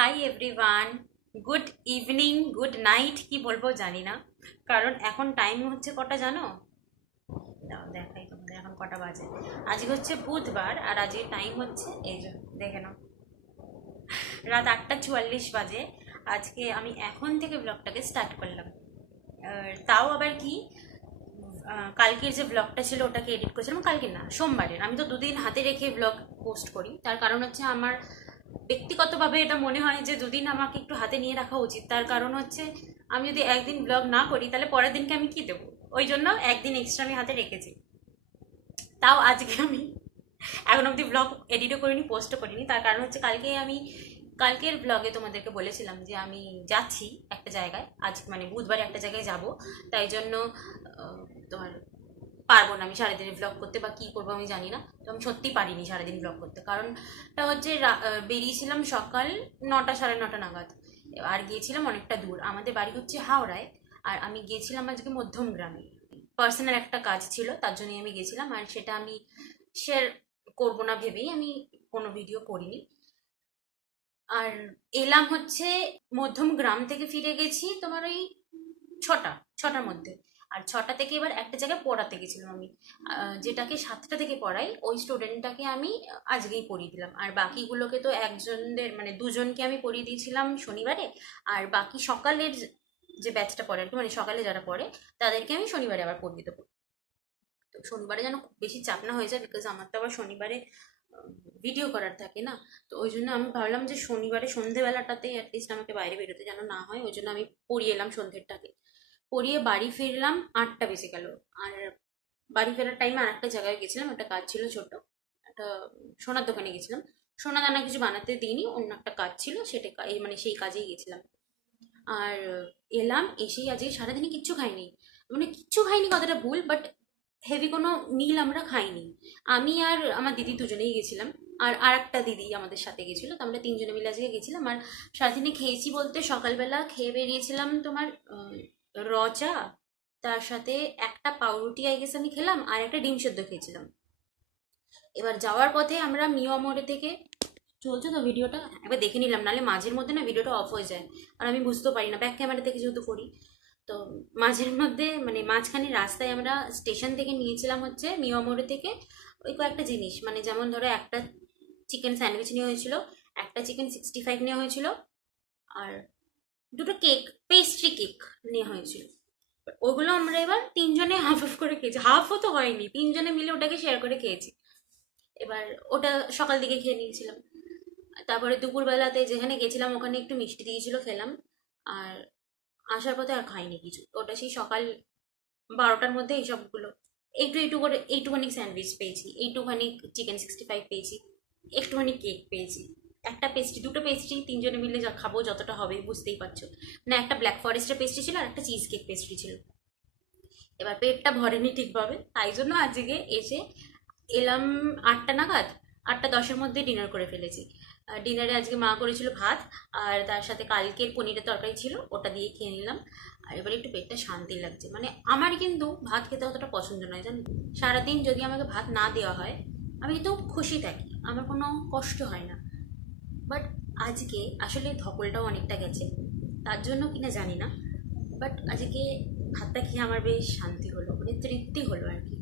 Hi everyone good evening good night কি বলব জানি না। কারণ এখন টাইম হচ্ছে কটা জানো? দেখাই তোমাদের এখন কটা বাজে। আজকে হচ্ছে বুধবার আর আজকে টাইম হচ্ছে, এই যে, দেখে নাও। রাত আটটা চুয়াল্লিশ বাজে। আজকে আমি এখন থেকে ব্লগটাকে স্টার্ট করলাম। তাও আবার কি কালকের যে ব্লগটা ছিল ওটাকে এডিট করেছিলাম। কালকে না, সোমবারের। আমি তো দুদিন হাতে রেখে ব্লগ পোস্ট করি। তার কারণ হচ্ছে আমার ব্যক্তিগতভাবে এটা মনে হয় যে দুদিন আমাকে একটু হাতে নিয়ে রাখা উচিত, তার কারণ হচ্ছে আমি যদি একদিন ব্লগ না করি, তাহলে পরের দিনকে আমি কি দেবো? ওই জন্য একদিন এক্সট্রা আমি হাতে রেখেছি। তাও আজকে আমি এখন অবধি ব্লগ এডিটও করিনি পোস্টও করিনি। তার কারণ হচ্ছে কালকে আমি, কালকের ব্লগে তোমাদেরকে বলেছিলাম যে আমি যাচ্ছি একটা জায়গায়। আজ মানে বুধবারে একটা জায়গায় যাব। তাই জন্য তোমার পারব না আমি সারাদিন ব্লগ করতে বা কী করব আমি জানি না। তো আমি সত্যি পারিনি সারাদিন ব্লগ করতে। কারণটা হচ্ছে বেরিয়েছিলাম সকাল নটা সাড়ে নটা নাগাদ। আর গিয়েছিলাম অনেকটা দূর। আমাদের বাড়ি হচ্ছে হাওড়ায়। আর আমি গিয়েছিলাম আজকে মধ্যম গ্রামে পার্সোনাল একটা কাজ ছিল, তার জন্যই আমি গেছিলাম আর সেটা আমি শেয়ার করব না ভেবেই আমি কোনো ভিডিও করিনি। আর এলাম হচ্ছে মধ্যম গ্রাম থেকে ফিরে গেছি তোমার ওই ছটা, ছটার মধ্যে। আর ছটা থেকে এবার একটা জায়গায় পড়াতে গেছিলাম আমি। যেটাকে সাতটা থেকে পড়াই, ওই স্টুডেন্টটাকে আমি আজকেই পড়িয়ে দিলাম। আর বাকিগুলোকে তো একজনদের মানে দুজনকে আমি পড়িয়ে দিয়েছিলাম শনিবারে, আর বাকি সকালের যে- ব্যাচটা পড়ে আর কি মানে সকালে যারা পড়ে, তাদেরকে আমি শনিবারে আবার পড়িয়ে দেবো। তো শনিবারে যেন খুব বেশি চাপ না হয়ে যায় বিকজ আমার তো আবার শনিবারে ভিডিও করার থাকে না। তো ওই জন্য আমি ভাবলাম যে শনিবারে সন্ধেবেলাটাতে অ্যাটলিস্ট আমাকে বাইরে বেরোতে যেন না হয়, ওই জন্য আমি পড়িয়ে এলাম সন্ধ্যেরটাকে পড়িয়ে বাড়ি ফিরলাম আটটা বেজে গেল। আর বাড়ি ফেরার টাইমে আর একটা জায়গায় গেছিলাম, একটা কাজ ছিল ছোট একটা সোনার দোকানে গেছিলাম। সোনা দানা কিছু বানাতে দিইনি, অন্য একটা কাজ ছিল, সেটা মানে সেই কাজেই গেছিলাম। আর এলাম, এসেই আজকে সারাদিনে কিচ্ছু খাইনি। মানে কিচ্ছু খাইনি কথাটা ভুল বাট হেভি কোনো মিল আমরা খাইনি। আমি আর আমার দিদি দুজনেই গেছিলাম, আর আর একটা দিদি আমাদের সাথে গেছিল, তো আমরা তিনজনে মিলে আজকে গেছিলাম। আর সারাদিনে খেয়েছি বলতে সকালবেলা খেয়ে বেরিয়েছিলাম তোমার র চা তার সাথে একটা পাউরুটি আই গেস আমি খেলাম আর একটা ডিম সেদ্ধ খেয়েছিলাম। এবার যাওয়ার পথে আমরা মিয়া মোড়ে থেকে, চলছে তো ভিডিওটা? একবার দেখে নিলাম, নাহলে মাঝের মধ্যে না ভিডিওটা অফ হয়ে যায়। আর আমি বুঝতেও পারি না ব্যাক ক্যামেরা থেকে যেহেতু করি তো মাঝের মধ্যে মানে মাঝখানে রাস্তায় আমরা স্টেশন থেকে নিয়েছিলাম হচ্ছে মিয়া মোড়ে থেকে ওই কয়েকটা জিনিস। মানে যেমন ধরো একটা চিকেন স্যান্ডউইচ নেওয়া হয়েছিল, একটা চিকেন সিক্সটি ফাইভ নেওয়া হয়েছিল, আর দুটো কেক পেস্ট্রি কেক নেওয়া হয়েছিল। ওগুলো আমরা এবার তিনজনে হাফ হাফ করে খেয়েছি। হাফও তো হয়নি, তিনজনে মিলে ওটাকে শেয়ার করে খেয়েছি। এবার ওটা সকাল দিকে খেয়ে নিয়েছিলাম। তারপরে দুপুরবেলাতে যেখানে গেছিলাম, ওখানে একটু মিষ্টি দিয়েছিল খেলাম। আর আসার পথে আর খাইনি কিছু। ওটা সেই সকাল বারোটার মধ্যে এইসবগুলো একটু একটু করে এইটুখানি স্যান্ডউইচ পেয়েছি এইটুখানি চিকেন সিক্সটি ফাইভ পেয়েছি, একটুখানি কেক পেয়েছি। একটা পেস্ট্রি দুটো পেস্ট্রি তিনজনে মিলে যা খাব, যতটা হবে, বুঝতেই পারছ। না, একটা ব্ল্যাক ফরেস্টের পেস্ট্রি ছিল আর একটা চিজ কেক পেস্ট্রি ছিল। এবার পেটটা ভরেনি ঠিকভাবে, তাই জন্য আজকে এসে এলাম আটটা নাগাদ, আটটা দশের মধ্যে ডিনার করে ফেলেছি। ডিনারে আজকে মা করেছিল ভাত, আর তার সাথে কালকের পনিরের তরকারি ছিল, ওটা দিয়ে খেয়ে নিলাম। আর এবার একটু পেটটা শান্তি লাগছে। মানে আমার কিন্তু ভাত খেতে অতটা পছন্দ নয়, জানো? সারাদিন যদি আমাকে ভাত না দেওয়া হয়, আমি কিন্তু খুশি থাকি, আমার কোনো কষ্ট হয় না। বাট আজকে আসলে ধকলটাও অনেকটা গেছে। তার জন্য কিনা জানি না। বাট আজকে ভাতটা খেয়ে আমার বেশ শান্তি হলো মানে তৃপ্তি হলো আর কি।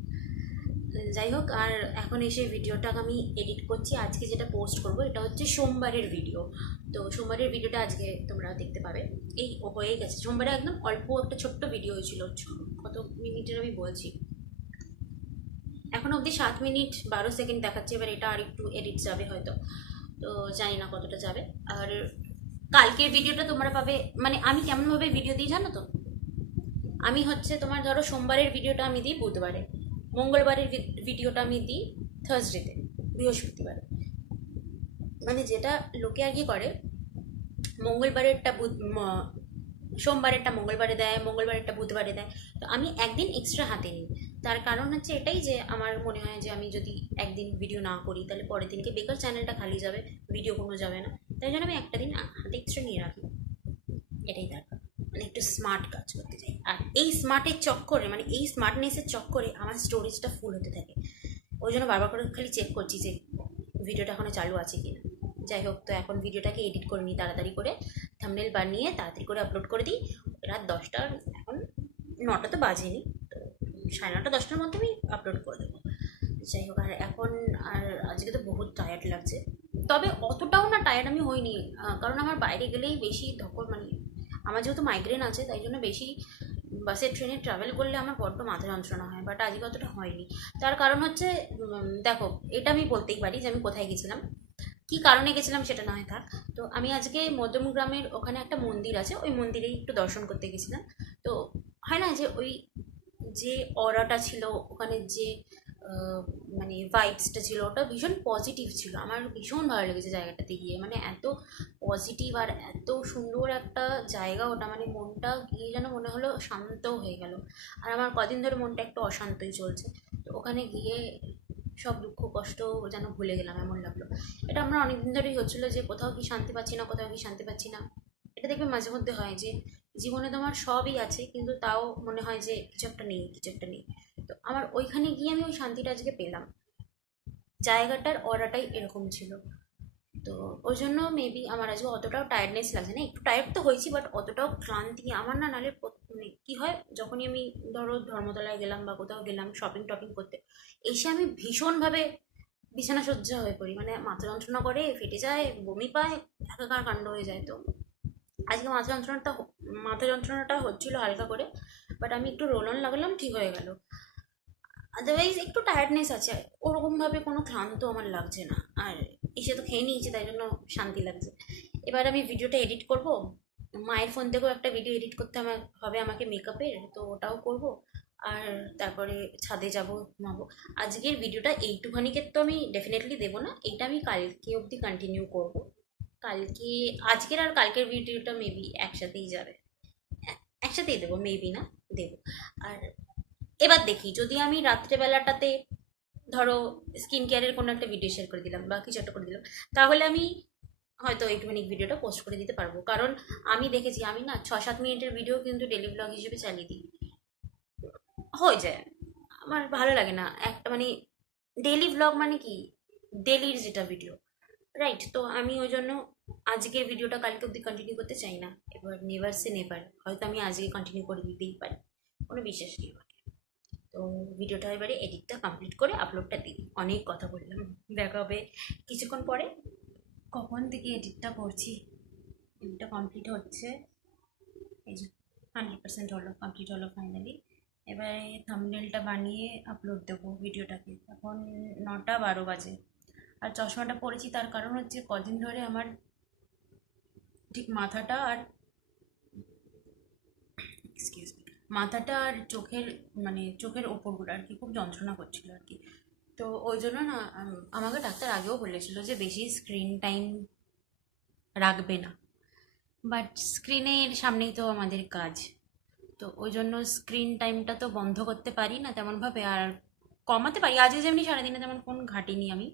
যাই হোক, আর এখন এসে ভিডিওটা আমি এডিট করছি। আজকে যেটা পোস্ট করব, এটা হচ্ছে সোমবারের ভিডিও তো সোমবারের ভিডিওটা আজকে তোমরা দেখতে পাবে। এই হয়ে গেছে। সোমবারে একদম অল্প একটা ছোট্ট ভিডিও হয়েছিল। কত মিনিটের আমি বলছি। এখন অবধি সাত মিনিট বারো সেকেন্ড দেখাচ্ছে, এবার এটা আর একটু এডিট যাবে হয়তো। তো জানি না কতটা যাবে। আর কালকের ভিডিওটা তোমরা পাবে মানে আমি কেমনভাবে ভিডিও দিই জানো তো? আমি হচ্ছে তোমার ধরো সোমবারের ভিডিওটা আমি দিই বুধবারে, মঙ্গলবারের ভিডিওটা আমি দিই থার্সডেতে বৃহস্পতিবারে। মানে যেটা লোকে আর কি করে, মঙ্গলবারেরটা বুধ সোমবারেরটা মঙ্গলবারে দেয়, মঙ্গলবারেরটা বুধবারে দেয়। তো আমি একদিন এক্সট্রা হাতে নিই। তার কারণ হচ্ছে এটাই যে আমার মনে হয় যে আমি যদি একদিন ভিডিও না করি, তাহলে পরের দিনকে বেকার চ্যানেলটা খালি যাবে ভিডিও কোনো যাবে না। তাই জন্য আমি একটা দিন হাতে এক্সট্রা নিয়ে রাখি। এটাই দরকার মানে একটু স্মার্ট কাজ করতে চাই। আর এই স্মার্টের চক্করে মানে এই স্মার্টনেসের চক্করে আমার স্টোরেজটা ফুল হতে থাকে। ওই জন্য বারবার করে খালি চেক করছি যে ভিডিওটা এখনও চালু আছে কি না যাই হোক, তো এখন ভিডিওটাকে এডিট করে নিই তাড়াতাড়ি করে। থামনেল বানিয়ে তাড়াতাড়ি করে আপলোড করে দিই। রাত দশটা এখন নটা তো বাজেনি। সাড়ে নটা দশটার মধ্যে আমি আপলোড করে দেবো। যাই হোক, আর এখন, আর আজকে তো বহুত টায়ার্ড লাগছে। তবে অতটাও না টায়ার্ড আমি হইনি কারণ আমার বাইরে গেলেই বেশি ধকল মানে আমার যেহেতু মাইগ্রেন আছে, তাই জন্য বেশি বাসে ট্রেনে ট্রাভেল করলে আমার বড্ড মাথা যন্ত্রণা হয় বাট আজকে অতটা হয়নি। তার কারণ হচ্ছে দেখো, এটা আমি বলতেই পারি যে আমি কোথায় গেছিলাম, কি কারণে গেছিলাম সেটা না হয় থাক। তো আমি আজকে মধ্যমগ্রামের ওখানে একটা মন্দির আছে, ওই মন্দিরেই একটু দর্শন করতে গেছিলাম। তো হয় না যে ওই যে অরাটা ছিল, ওখানে যে মানে ভাইবসটা ছিল, ওটা ভীষণ পজিটিভ ছিল। আমার ভীষণ ভালো লেগেছে জায়গাটাতে গিয়ে। মানে এত পজিটিভ আর এত সুন্দর একটা জায়গা ওটা। মানে মনটা গিয়ে যেন মনে হলো শান্ত হয়ে গেল। আর আমার কদিন ধরে মনটা একটু অশান্তই চলছে। তো ওখানে গিয়ে সব দুঃখ, কষ্ট যেন ভুলে গেলাম, এমন লাগল। এটা আমরা অনেকদিন ধরেই হচ্ছিল যে, কোথাও কি শান্তি পাচ্ছি না, কোথাও কি শান্তি পাচ্ছি না। এটা দেখবে মাঝে মধ্যে হয় যে জীবনে তোমার সবই আছে, কিন্তু তাও মনে হয় যে কিছু একটা নেই, কিছু একটা নেই। তো আমার ওইখানে গিয়ে আমি ওই শান্তিটা আজকে পেলাম। জায়গাটার অরাটাই এরকম ছিল। তো ওই জন্য মেবি আমার আজকে অতটাও টায়ার্ডনেস লাগছে না। একটু টায়ার্ড তো হয়েছি বাট অতটাও ক্লান্তি। আমার না প্রত- মানে কী হয়, যখনই আমি ধরো ধর্মতলায় গেলাম বা কোথাও গেলাম শপিং টপিং করতে, এসে আমি ভীষণভাবে বিছানা সজ্জা হয়ে পড়ি। মানে মাথা যন্ত্রণা করে, ফেটে যায়, বমি পায়, একাকার কাণ্ড হয়ে যায়। তো আজকে মাথা যন্ত্রণাটা মাথা যন্ত্রণাটা হচ্ছিল হালকা করে বাট আমি একটু রোল অন লাগালাম, ঠিক হয়ে গেল। আদারওয়াইজ একটু টায়ার্ডনেস আছে। ওরকমভাবে কোনো ক্লান্ত আমার লাগছে না। আর এসে তো খেয়ে নিয়েছি, তাই জন্য শান্তি লাগছে। এবার আমি ভিডিওটা এডিট করব। মায়ের ফোন থেকেও একটা ভিডিও এডিট করতে আমার, হবে আমাকে মেকআপের তো ওটাও করব। আর তারপরে ছাদে যাব, ঘুমাবো। আজকের ভিডিওটা এইটুখানিকে তো আমি ডেফিনেটলি দেবো না। এটা আমি কালকে অবধি কন্টিনিউ করব। কালকে, আজকের আর কালকের ভিডিওটা মেবি একসাথেই যাবে। একসাথেই দেবো মেবি না, দেবো। আর এবার দেখি, যদি আমি রাত্রেবেলাটাতে ধরো স্কিন কেয়ারের কোনো একটা ভিডিও শেয়ার করে দিলাম বা কিছু একটা করে দিলাম, তাহলে আমি হয়তো এইটুখানি ভিডিওটা পোস্ট করে দিতে পারব। কারণ আমি দেখেছি, আমি না ছ সাত মিনিটের ভিডিও কিন্তু ডেলি ব্লগ হিসেবে চালিয়ে দিই। হয়ে যায়। আমার ভালো লাগে না। একটা মানে ডেলি ব্লগ মানে কি? ডেলির যেটা ভিডিও রাইট তো আমি ওই জন্য আজকের ভিডিওটা কালকে অবধি কন্টিনিউ করতে চাই না। এবার নেভার সে নেভার হয়তো আমি আজকে কন্টিনিউ করে দিতেই পারি। কোনো বিশ্বাস নেই তো ভিডিওটা এবারে এডিটটা কমপ্লিট করে আপলোডটা দিই। অনেক কথা বললাম। দেখা হবে কিছুক্ষণ পরে। কখন থেকে এডিটটা করছি? এডিটটা কমপ্লিট হচ্ছে। এই যে হান্ড্রেড পার্সেন্ট হলো কমপ্লিট হলো ফাইনালি এবারে থাম্বনেলটা বানিয়ে আপলোড দেবো ভিডিওটাকে এখন নটা বারো বাজে। আর চশমাটা পরেছি, তার কারণ হচ্ছে কদিন ধরে আমার ঠিক মাথাটা আর এক্সকিউজ মাথাটা আর চোখের মানে চোখের ওপরগুলো আর কি খুব যন্ত্রণা করছিল আর কি। তো ওই জন্য না আমাকে ডাক্তার আগেও বলেছিল যে বেশি স্ক্রিন টাইম রাখবে না। বাট স্ক্রিনের সামনেই তো আমাদের কাজ। তো ওই জন্য স্ক্রিন টাইমটা তো বন্ধ করতে পারি না তেমনভাবে, আর কমাতে পারি। আজকে যেমনি সারাদিনে তেমন ফোন ঘাটিনি আমি।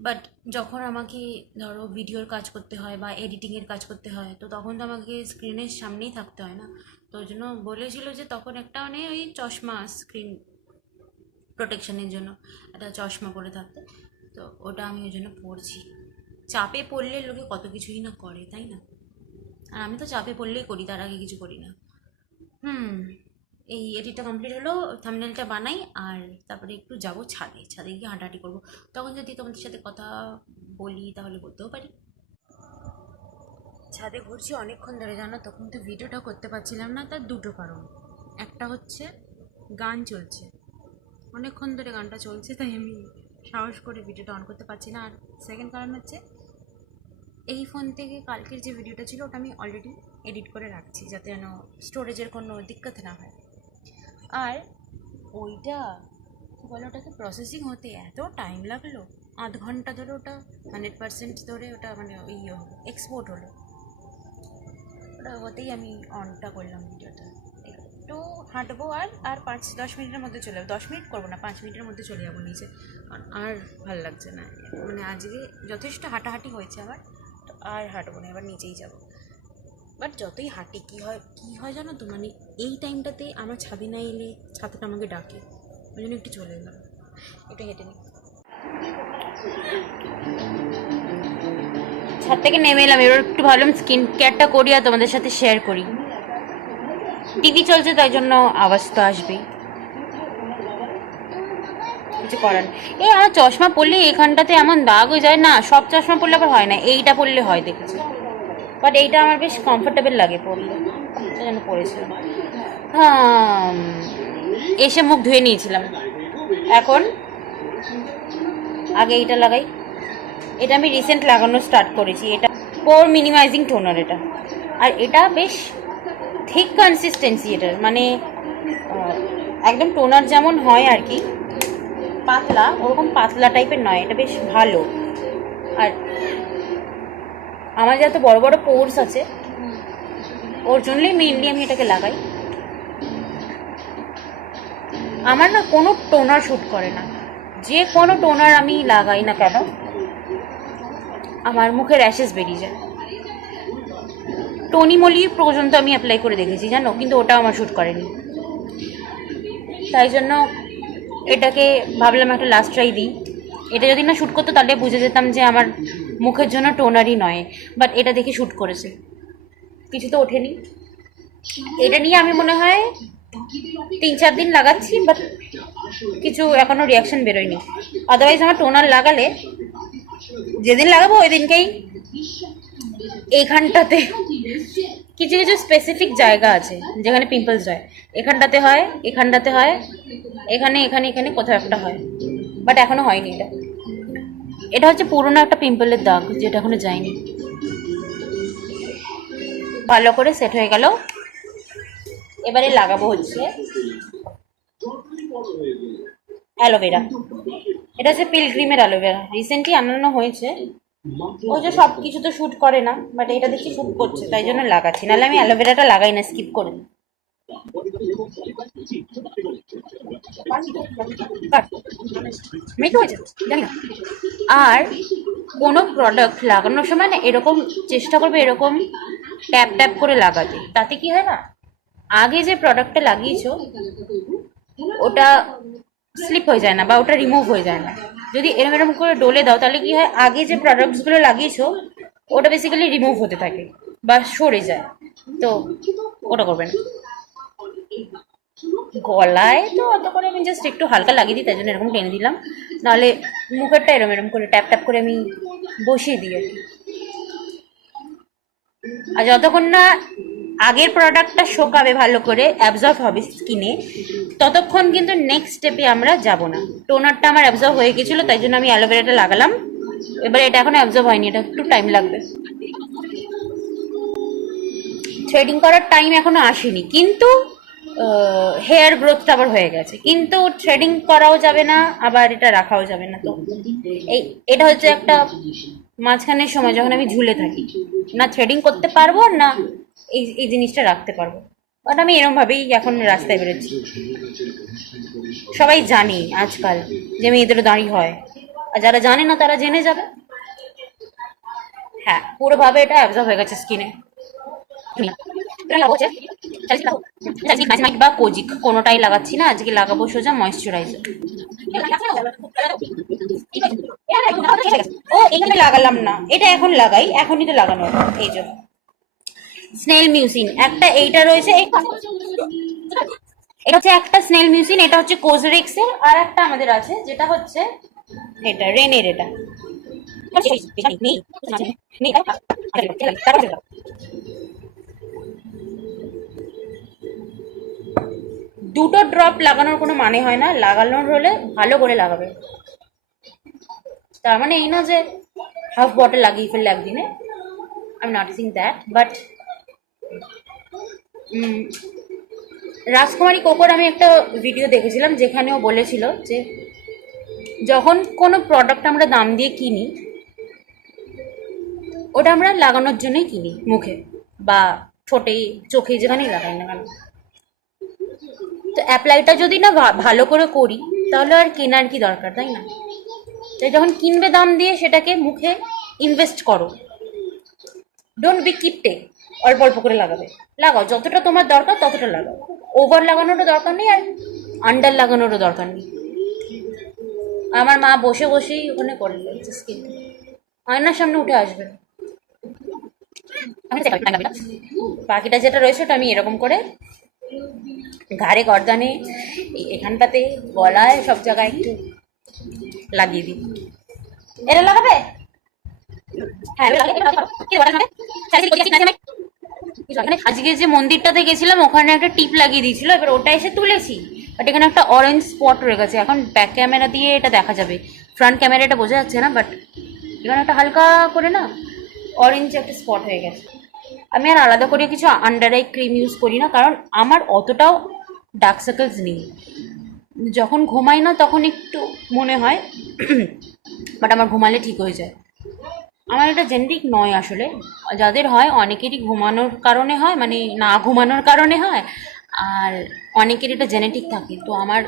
বাট যখন আমাকে ধরো ভিডিওর কাজ করতে হয় বা এডিটিংয়ের কাজ করতে হয়, তো তখন তো আমাকে স্ক্রিনের সামনেই থাকতে হয় না। তো ওই জন্য বলেছিল যে তখন একটা মানে ওই চশমা স্ক্রিন প্রোটেকশনের জন্য, একটা চশমা পরে থাকতে। তো ওটা আমি ওই জন্য পড়ছি চাপে পড়লে লোকে কত কিছুই না করে, তাই না? আর আমি তো চাপে পড়লেই করি, তার আগে কিছু করি না। হুম। এই এডিটটা কমপ্লিট হলো থামনেলটা বানাই আর তারপরে একটু যাব ছাদে। ছাদে গিয়ে হাঁটাহাঁটি করব। তখন যদি তোমাদের সাথে কথা বলি তাহলে বলতেও পারি। ছাদে ঘুরছি অনেকক্ষণ ধরে, জানো তখন তো ভিডিওটা করতে পারছিলাম না, তার দুটো কারণ। একটা হচ্ছে, গান চলছে। অনেকক্ষণ ধরে গানটা চলছে, তাই আমি সাহস করে ভিডিওটা অন করতে পারছি না। আর সেকেন্ড কারণ হচ্ছে, এই ফোন থেকে কালকের যে ভিডিওটা ছিল, ওটা আমি অলরেডি এডিট করে রাখছি, যাতে যেন স্টোরেজের কোনো দিক্কত না হয়। আর ওইটা, কী বলে ওটাকে প্রসেসিং হতে এত টাইম লাগল। আধ ঘণ্টা ধরে ওটা হান্ড্রেড পার্সেন্ট ধরে ওটা মানে ওই এক্সপোর্ট হলো। ওটা হতেই আমি অনটা করলাম ভিডিওটা। একটু হাঁটবো আর আর পাঁচ, দশ মিনিটের মধ্যে চলে যাব। দশ মিনিট করব না, পাঁচ মিনিটের মধ্যে চলে যাব নিচে। আর ভালো লাগছে না। মানে আজকে যথেষ্ট হাঁটাহাঁটি হয়েছে আমার, তো আর হাঁটবো না, এবার নিচেই যাব। বাট যতই হাঁটি, কী হয় কী হয় জানো তো? মানে এই টাইমটাতে আমার ছাদে না এলে ছাদটা আমাকে ডাকে। ওই জন্য একটু চলে এলাম। একটু হেঁটে নিই ছাদ থেকে নেমে এলাম। এবার একটু ভাবলাম স্কিন কেয়ারটা করি আর তোমাদের সাথে শেয়ার করি। টিভি চলছে, তাই জন্য আওয়াজ তো আসবেই। কিছু করার। এই, আমার চশমা পরলে এখানটাতে এমন দাগ হয়ে যায় না, সব চশমা পরলে আবার হয় না। এইটা পরলে হয় দেখেছি। বাট এইটা আমার বেশ কমফোর্টেবল লাগে পরলে। জন্য পরেছিলাম। হ্যাঁ এসে মুখ ধুয়ে নিয়েছিলাম। এখন আগে এইটা লাগাই। এটা আমি রিসেন্ট লাগানো স্টার্ট করেছি। এটা পোর মিনিমাইজিং টোনার এটা। আর এটা বেশ ঠিক কনসিস্টেন্সি এটার। মানে একদম টোনার যেমন হয় আর কি, পাতলা, ওরকম পাতলা টাইপের নয়। এটা বেশ ভালো। আর আমার যত বড় বড় পোর্স আছে, ওর জন্যই মেনলি আমি এটাকে লাগাই। আমার না কোনো টোনার শ্যুট করে না। যে কোনো টোনার আমি লাগাই না কেন, আমার মুখে র্যাশেস বেরিয়ে যায়। টনি মলি পর্যন্ত আমি অ্যাপ্লাই করে দেখেছি, জানো? কিন্তু ওটা আমার শ্যুট করেনি। তাই জন্য এটাকে ভাবলাম একটা লাস্ট ট্রাই দিই। এটা যদি না শ্যুট করতো, তাহলে বুঝে যেতাম যে আমার মুখের জন্য টোনারই নয় বাট এটা দেখে শ্যুট করেছে। কিছু তো ওঠেনি। এটা নিয়ে আমি মনে হয় তিন চার দিন লাগাচ্ছি বাট কিছু এখনও রিয়াকশন বেরোয়নি। আদারওয়াইজ আমার টোনার লাগালে, যেদিন লাগাবো ওই দিনকেই এইখানটাতে কিছু কিছু স্পেসিফিক জায়গা আছে, যেখানে পিম্পলস হয়। এখানটাতে হয় এখানটাতে হয়, এখানে এখানে এখানে, কোথাও একটা হয়। বাট এখনও হয়নি এটা। এটা হচ্ছে পুরোনো একটা পিম্পলের দাগ, যেটা এখনও যায়নি। ভালো করে সেট হয়ে গেল। এবারে লাগাবো হচ্ছে অ্যালোভেরা। এটা হচ্ছে পিলগ্রিমের অ্যালোভেরা। রিসেন্টলি আনানো হয়েছে। ওই যে সব কিছু তো শ্যুট করে না বাট এটা দেখছি শ্যুট করছে, তাই জন্য লাগাচ্ছি। নাহলে আমি অ্যালোভেরাটা লাগাই না স্কিপ করে মেঘ হয়েছে জানি না। আর কোনো প্রোডাক্ট লাগানোর সময় না এরকম চেষ্টা করবে, এরকম ট্যাপ ট্যাপ করে লাগাতে। তাতে কি হয় না? আগে যে প্রোডাক্টটা লাগিয়েছো, ওটা স্লিপ হয়ে যায় না বা ওটা রিমুভ হয়ে যায় না। যদি এরম এরম করে ডলে দাও, তাহলে কি হয়? আগে যে প্রোডাক্টসগুলো লাগিয়েছো, ওটা বেসিক্যালি রিমুভ হতে থাকে বা সরে যায়। তো ওটা করবে না। গলায় তো অত করে আমি জাস্ট একটু হালকা লাগিয়ে দিই, তাই জন্য এরকম টেনে দিলাম। নাহলে মুখেরটা এরম এরম করে ট্যাপ ট্যাপ করে আমি বসিয়ে দিই আর যতক্ষণ না আগের প্রোডাক্টটা শোকাবে ভালো করে অ্যাবজর্ব হবে স্কিনে ততক্ষণ কিন্তু নেক্সট স্টেপে আমরা যাব না। টোনারটা আমার অ্যাবজর্ব হয়ে গেছিল, তাই জন্য আমি অ্যালোভেরাটা লাগালাম। এবারে এটা এখন অ্যাবজর্ব হয়নি, এটা একটু টাইম লাগবে। থ্রেডিং করার টাইম এখনও আসেনি, কিন্তু হেয়ার গ্রোথটা আবার হয়ে গেছে। কিন্তু থ্রেডিং করাও যাবে না, আবার এটা রাখাও যাবে না। তো এই, এটা হচ্ছে একটা মাঝখানের সময় যখন আমি ঝুলে থাকি। না থ্রেডিং করতে পারব আর না এই এই জিনিসটা রাখতে পারব। বাট আমি এরমভাবেই এখন রাস্তায় বেরোচ্ছি। সবাই জানি আজকাল যে মেয়েদেরও দাঁড়ি হয়। আর যারা জানে না, তারা জেনে যাবে। হ্যাঁ পুরোভাবে এটা অ্যাবজর্ব হয়ে গেছে স্কিনে বা কোজিক, কোনোটাই লাগাচ্ছি না, আজকে লাগাবো সোজা ময়শ্চারাইজার ও এখানে লাগালাম না। এটা এখন লাগাই, এখনই তো লাগানো এই জন্য স্নেল মিউসিন, একটা এইটা রয়েছে এটা হচ্ছে একটা স্নেল মিউসিন, এটা হচ্ছে কোজরেক্স এর আর একটা আমাদের আছে, যেটা হচ্ছে এটা, রেনের এটা। দুটো ড্রপ লাগানোর কোনো মানে হয় না, লাগানোর হলে ভালো করে লাগাবে। তার মানে এই না যে হাফ বটল লাগিয়ে ফেললে একদিনে I am noticing that but রাজকুমারী কোকোর আমি একটা ভিডিও দেখেছিলাম যেখানে ও বলেছিল যে যখন কোনো প্রোডাক্ট আমরা দাম দিয়ে কিনি, ওটা আমরা লাগানোর জন্যই কিনি মুখে বা ঠোঁটে চোখে যেখানেই লাগাই না কেন। তো অ্যাপ্লাইটা যদি না ভালো করে করি, তাহলে আর কেনার কি দরকার, তাই না? তাই যখন কিনবে দাম দিয়ে সেটাকে মুখে ইনভেস্ট করো। ডোন্ট বি কিপটে অল্প অল্প করে লাগাবে। লাগাও, যতটা তোমার দরকার ততটা লাগাও। ওভার লাগানোরও দরকার নেই আর আন্ডার লাগানোরও দরকার নেই। আমার মা বসে বসেই ওখানে করে ফেলছে স্কিন আয়নার সামনে উঠে আসবে। বাকিটা যেটা রয়েছে ওটা আমি এরকম করে ঘাড়ে গর্দানে, এখানটাতে গলায় সব জায়গায় একটু লাগিয়ে দিই। এটা লাগাবে? হ্যাঁ আজকে যে মন্দিরটাতে গেছিলাম, ওখানে একটা টিপ লাগিয়ে দিয়েছিল। এবার ওটা এসে তুলেছি। বাট এখানে একটা অরেঞ্জ স্পট রয়ে গেছে। এখন ব্যাক ক্যামেরা দিয়ে এটা দেখা যাবে। ফ্রন্ট ক্যামেরা এটা বোঝা যাচ্ছে না বাট এখানে একটা হালকা করে না অরেঞ্জ একটা স্পট হয়ে গেছে। আমি আর আলাদা করে কিছু আন্ডার আই ক্রিম ইউজ করি না, কারণ আমার অতটাও ডার্ক সার্কেলস নেই। যখন ঘুমাই না, তখন একটু মনে হয় বাট আমার ঘুমালে ঠিক হয়ে যায়। আমার এটা জেনেটিক নয় আসলে। যাদের হয়, অনেকেরই ঘুমানোর কারণে হয় মানে না ঘুমানোর কারণে হয়, আর অনেকের এটা জেনেটিক থাকে। তো আমার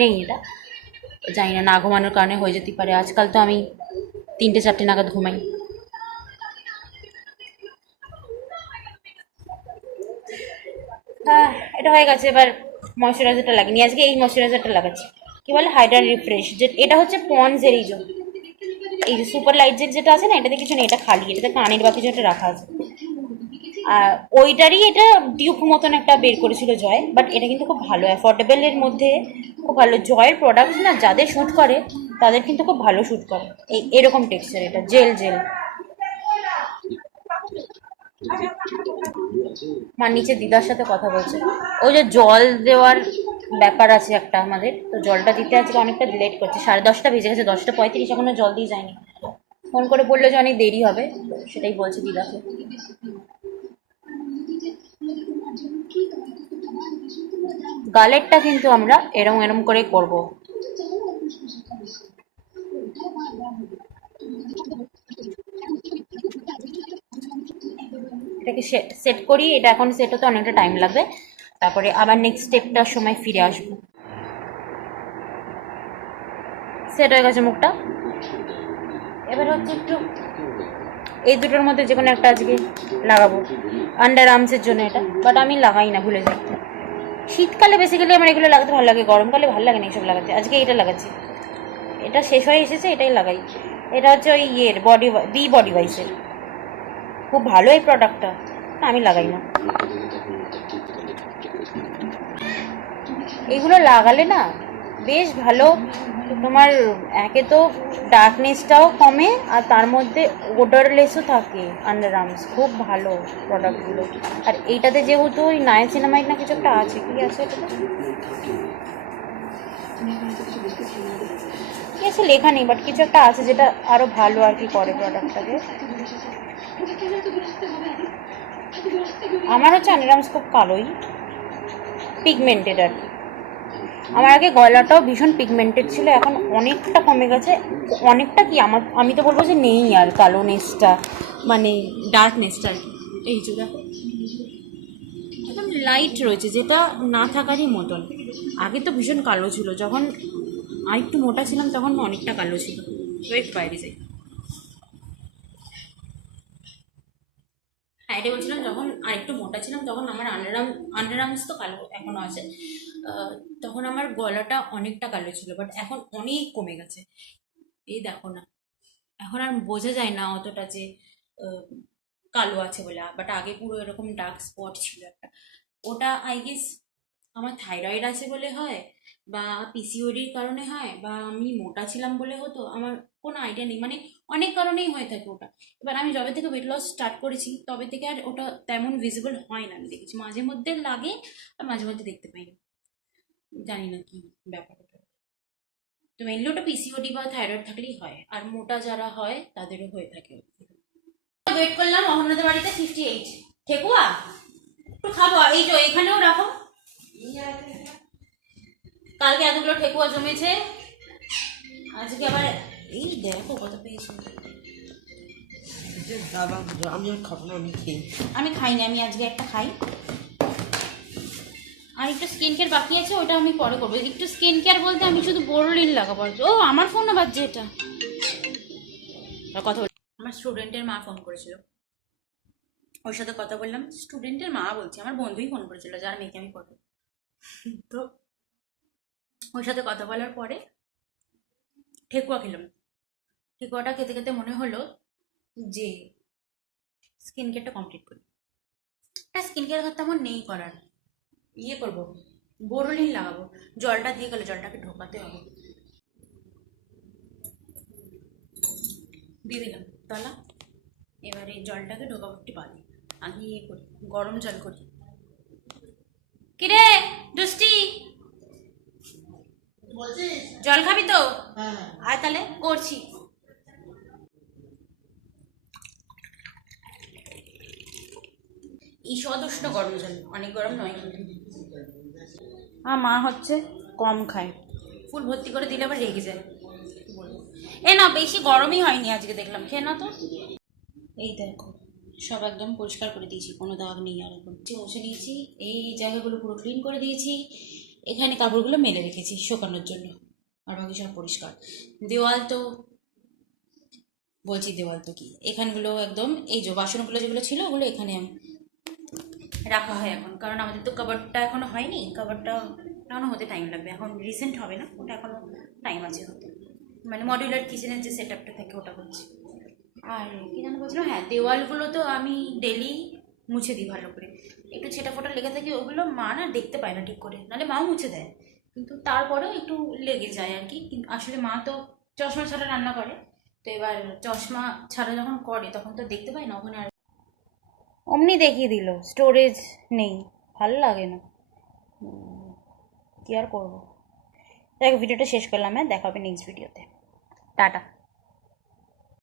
নেই এটা। জানি না না ঘুমানোর কারণে হয়ে যেতে পারে। আজকাল তো আমি তিনটে, চারটে নাগাদ ঘুমাই। হ্যাঁ এটা হয়ে গেছে, এবার ময়শ্চারাইজারটা লাগেনি আজকে এই ময়শ্চারাইজারটা লাগাচ্ছি। কি বলে? হাইড্রা রিফ্রেশ যে এটা হচ্ছে পন্সের এই যে এই যে সুপার লাইট যেটা আছে না, এটাতে কিছু নেই, এটা খালি। এটাতে কানের বা কিছু একটা রাখা আছে। আর ওইটারই এটা ডিউপ মতন একটা বের করেছিল জয় বাট এটা কিন্তু খুব ভালো। অ্যাফোর্ডেবলের মধ্যে খুব ভালো। জয়ের প্রোডাক্ট না, যাদের শ্যুট করে, তাদের কিন্তু খুব ভালো শ্যুট করে। এই এরকম টেক্সচার এটা জেল জেল মা নিচে দিদার সাথে কথা বলছে। ওই যে জল দেওয়ার ব্যাপার আছে একটা আমাদের, তো জলটা দিতে আজকে অনেকটা লেট করছে। সাড়ে দশটা বেজে গেছে, দশটা পঁয়ত্রিশ, এখনও জল দিয়ে যায়নি। ফোন করে বলল যে অনেক দেরি হবে, সেটাই বলছে দিদাকে গালেরটা কিন্তু আমরা এরম এরম করে করব। এটাকে সেট করি, এটা এখন সেট হতে অনেকটা টাইম লাগবে। তারপরে আবার নেক্সট স্টেপটার সময় ফিরে আসব। সেট হয়ে গেছে মুখটা। এবার হচ্ছে একটু এই দুটোর মধ্যে যে কোনো একটা আজকে লাগাবো। আন্ডার আর্মসের জন্য এটা বাট আমি লাগাই না, ভুলে যাই। শীতকালে বেসিক্যালি আমার এগুলো লাগাতে ভালো লাগে, গরমকালে ভালো লাগে না এইসব লাগাতে। আজকে এটা লাগাচ্ছি। এটা শেষ হয়ে এসেছে, এটাই লাগাই। এটা হচ্ছে ওই ইয়ের বডি বি বডি ওয়াইসের খুব ভালো এই প্রোডাক্টটা আমি লাগাই না। এগুলো লাগালে না, বেশ ভালো। তোমার একে তো ডার্কনেসটাও কমে, আর তার মধ্যে ওডারলেসও থাকে আন্ডার আর্মস খুব ভালো প্রোডাক্টগুলো আর এইটাতে যেহেতু ওই নায়াসিনামাইড না কিছু একটা আছে, কি আছে এটাতে কি আছে লেখা নেই বাট কিছু একটা আছে যেটা আরও ভালো আর কি করে প্রোডাক্টটাকে আমার হচ্ছে আন্ডারআর্মস খুব কালোই পিগমেন্টেড আর আমার আগে গলাটাও ভীষণ পিগমেন্টেড ছিল, এখন অনেকটা কমে গেছে। অনেকটা কি, আমার, আমি তো বলব যে নেই আর কালো নেসটা মানে ডার্কনেসটা আর কি। এই যে দেখো। একদম লাইট রয়েছে, যেটা না থাকারই মতন। আগে তো ভীষণ কালো ছিল, যখন আর একটু মোটা ছিলাম, তখন অনেকটা কালো ছিল। ওয়েট বাইরে যাই। হ্যাঁ বলছিলাম, যখন আর একটু মোটা ছিলাম, তখন আমার আন্ডারাম আন্ডারামস তো কালো এখনও আছে। তখন আমার গলাটা অনেকটা কালো ছিল বাট এখন অনেক কমে গেছে। এই দেখো না, এখন আর বোঝা যায় না অতটা যে কালো আছে বলে বাট আগে পুরো এরকম ডার্ক স্পট ছিল একটা। ওটা আই গেস আমার থাইরয়েড আছে বলে হয় বা পিসিওডির কারণে হয় বা আমি মোটা ছিলাম বলে হতো, আমার কোনো আইডিয়া নেই। মানে অনেক কারণেই হয়ে থাকে ওটা। এবার আমি যবে থেকে ওয়েট লস স্টার্ট করেছি, তবে থেকে আর ওটা তেমন ভিজিবল হয় না, আমি দেখেছি। মাঝে মধ্যে লাগে, আর মাঝে মধ্যে দেখতে পাই না। জানি না কি ব্যাপার ওটা। তো মেনলি ওটা পিসিওডি বা থাইরয়েড থাকলেই হয়, আর মোটা যারা হয়, তাদেরও হয়ে থাকে। ওয়েট করলাম অহনাদের বাড়িতে ফিফটি এইট ঠেকুয়া? একটু খাব, এই তো, এখানেও রাখো। কালকে এতগুলো ঠেকুয়া জমেছে। আজকে আবার এই দেখো কত পেয়েছি। আমি খাব না আমি খেয়ে আমি খাইনি আমি আজকে একটা খাই। আর একটু স্কিন কেয়ার বাকি আছে ওটা আমি পরে করব। একটু স্কিন কেয়ার বলতে আমি শুধু বোরলিন লাগাবো। ও আমার ফোনও বাজছে এটা আর কথা বল- আমার স্টুডেন্টের মা ফোন করেছিল। ওর সাথে কথা বললাম। স্টুডেন্টের মা বলছি আমার বন্ধুই ফোন করেছিল যার মেয়েকে আমি পড়ে তো ওর সাথে কথা বলার পরে ঠেকুয়া খেলাম। ঠেকুয়াটা খেতে খেতে মনে হলো যে স্কিন কেয়ারটা কমপ্লিট করি। একটা স্কিন কেয়ার আমার নেই করার। ইয়ে করব, বোরোলিন লাগাবো, জলটা দিয়ে গেলে জলটাকে ঢোকাতে হবে। দিয়ে দিলাম, তলা। এবারে জলটাকে ঢোকাবো একটু বাদে। আমি ইয়ে করি, গরম জল করি। কিরে, দুষ্টি! জল খাবি তো? আয় তাহলে, করছি। ঈষদ উষ্ণ গরম জল, অনেক গরম নয় আমার মা হচ্ছে কম খায়। ফুল ভর্তি করে দিলে আবার রেগে যায়। এ না, বেশি গরমই হয়নি আজকে, দেখলাম। খেয়ে না তো। এই দেখো, সব একদম পরিষ্কার করে দিয়েছি, কোনো দাগ নেই আর এখন। বসে নিয়েছি, এই জায়গাগুলো পুরো ক্লিন করে দিয়েছি। এখানে কাপড়গুলো মেলে রেখেছি শুকানোর জন্য। আর বাকি সব পরিষ্কার। দেওয়াল তো, বলছি দেওয়াল তো কি? এখানগুলো একদম, এই যে বাসনগুলো যেগুলো ছিল, ওগুলো এখানে রাখা হয় এখন। কারণ আমাদের তো কাবারটা এখনও হয়নি। কাবারটা এখনও হতে টাইম লাগবে। এখন রিসেন্ট হবে না, ওটা এখনও টাইম আছে হতে। মানে মডিউলার কিচেনের যে সেট আপটা থাকে, ওটা করছি। আর কি জানো বলছিলাম হ্যাঁ দেওয়ালগুলো তো আমি ডেলি মুছে দিই ভালো করে একটু ছেটা ফোটা লেগে থাকে ওগুলো মা না দেখতে পায় না ঠিক করে। নাহলে মাও মুছে দেয়। কিন্তু তারপরেও একটু লেগে যায় আর কি। আসলে মা তো চশমা ছাড়া রান্না করে। তো এবার চশমা ছাড়া যখন করে, তখন তো দেখতে পায় না ওখানে আর অমনি দেখিয়ে দিল। স্টোরেজ নেই। ভালো লাগে না। কি আর করব? দেখ ভিডিওটা শেষ করলাম হ্যাঁ? দেখা হবে নেক্সট ভিডিওতে টাটা।